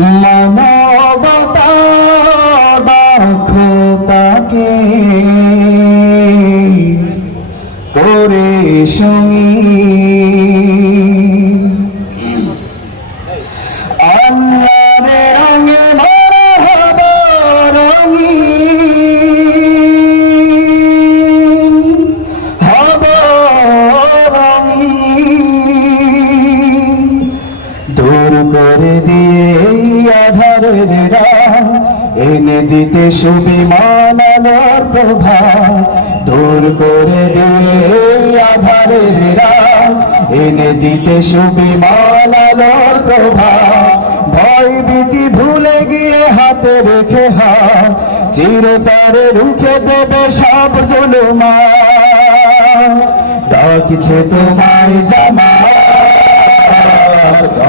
মানবতা দক্ষতাকে করে সঙ্গী আল্লাহর রঙে মোরা হব রঙিন হব রঙিন দূর করে দিয়ে আধারের রাত এনে দিতে সুবিমান আলোর প্রভা দূর করে দিয়ে আধারের রাত এনে দিতে সুবিমান আলোর প্রভা ভয় ভীতি ভুলে গিয়ে হাতে রেখে হাত চিরতরে রুখে দেবে সব জুলুমা ডাকছে তোমায় জামা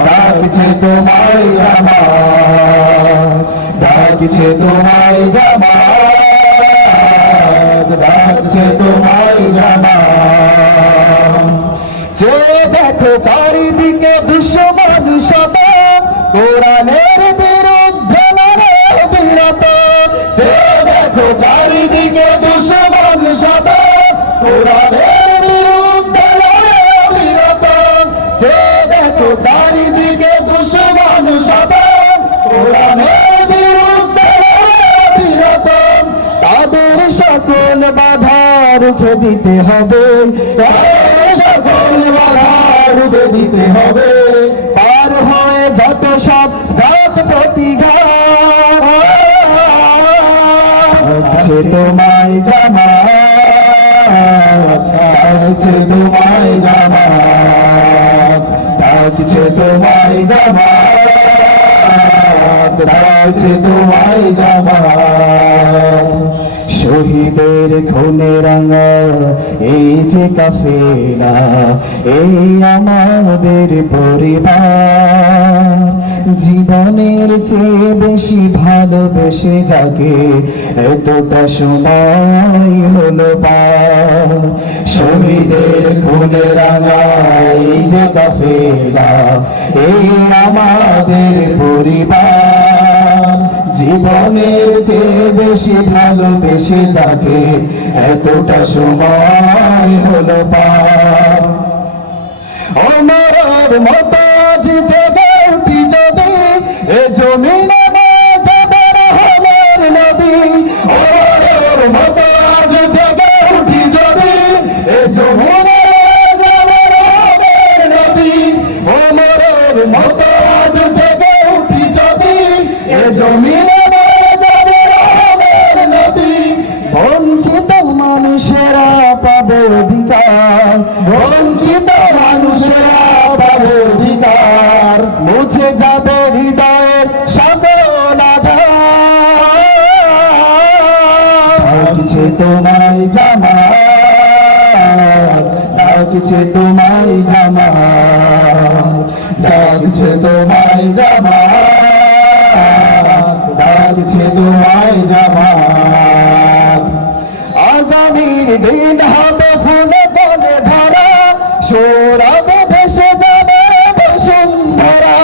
ডাকছে তোমায় জামা ডাকছে তোমায় জামা ডাকছে তোমায় জামা যে দেখো চারিদিকে দুশ্মন সব কোরআনের বিরুদ্ধে লড়ে বিরত যে দেখো চারিদিকে দুশ্মন সব কোরআনের বিরুদ্ধে লড়ে বিরত যে দেখো চারিদিকে দুশ্মন সব কোরআনের বিরুদ্ধে লড়ে বিরত তাদের সকল বাধা রুখে দিতে হবে সকল বাধা রুখে দিতে হবে পার হয়ে যত সব ঘাত প্রতিঘাত ডাকছে তোমায় জামা ডাকছে তোমায় জামা ডাকছে তোমায় জামা ডাকছে তোমায় জামা শহীদের খুনে রাঙা এই যে কাফেলা এই আমাদের পরিবার জীবনের চেয়ে বেশি ভালোবেসে যাকে এতটা সময় হলো পার শহীদের খুনে রাঙা এই যে কাফেলা এই আমাদের পরিবার জীবনের চেয়ে বেশি ভালোবেসে যাকে এতটা সময় হলো পার ওমরের মতো আজ জেগে উঠি যদি এ জমিনে বাজাবে রহমের নবী ওমরের মতো আজ জেগে উঠি যদি এ জমিনে বাজাবে রহমের নবী ওমরের মতো আজ জেগে উঠি যদি এ জমিনে বাজাবে রহমের নবী বঞ্চিত মানুষেরা পাবে অধিকার বঞ্চিত মানুষেরা পাবে অধিকার মুছে যাবে হৃদয়ের সকল আধার ডাকছে তোমায় জামা ডাকছে তোমায় জামা ডাকছে তোমায় জামা ডাকছে তোমায় জামা আগামীর দিন হবে ফুলে ফলে ভরা সৌরভে ভেসে যাবে বসুন্ধরা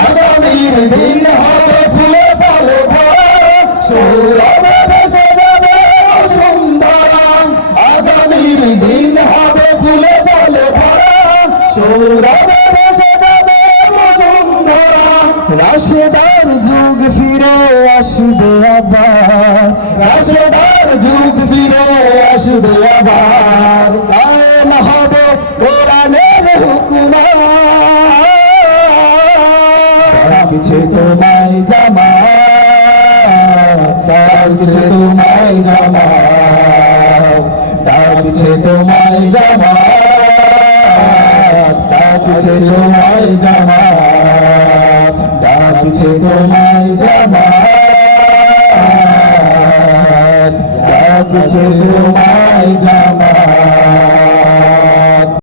আগামীর দিন হবে ফুলে ফলে ভরা সৌরভে ভেসে যাবে বসুন্ধরা আগামীর দিন হবে ফুলে ফলে ভরা সৌরভে ভেসে যাবে বসুন্ধরা রাশেদার যুগ ফিরে আসবে আবার রাশেদার যুগ ফিরে আসবে আবার কায়েম হবে কোরআনের হুকুমাত ডাকছে তোমায় জামা ডাকছে তোমায় জামা ডাকছে তোমায় জামা ডাকছে তোমায় জামা ডাকছে তোমায় জামা ডাকছে তোমায় জামা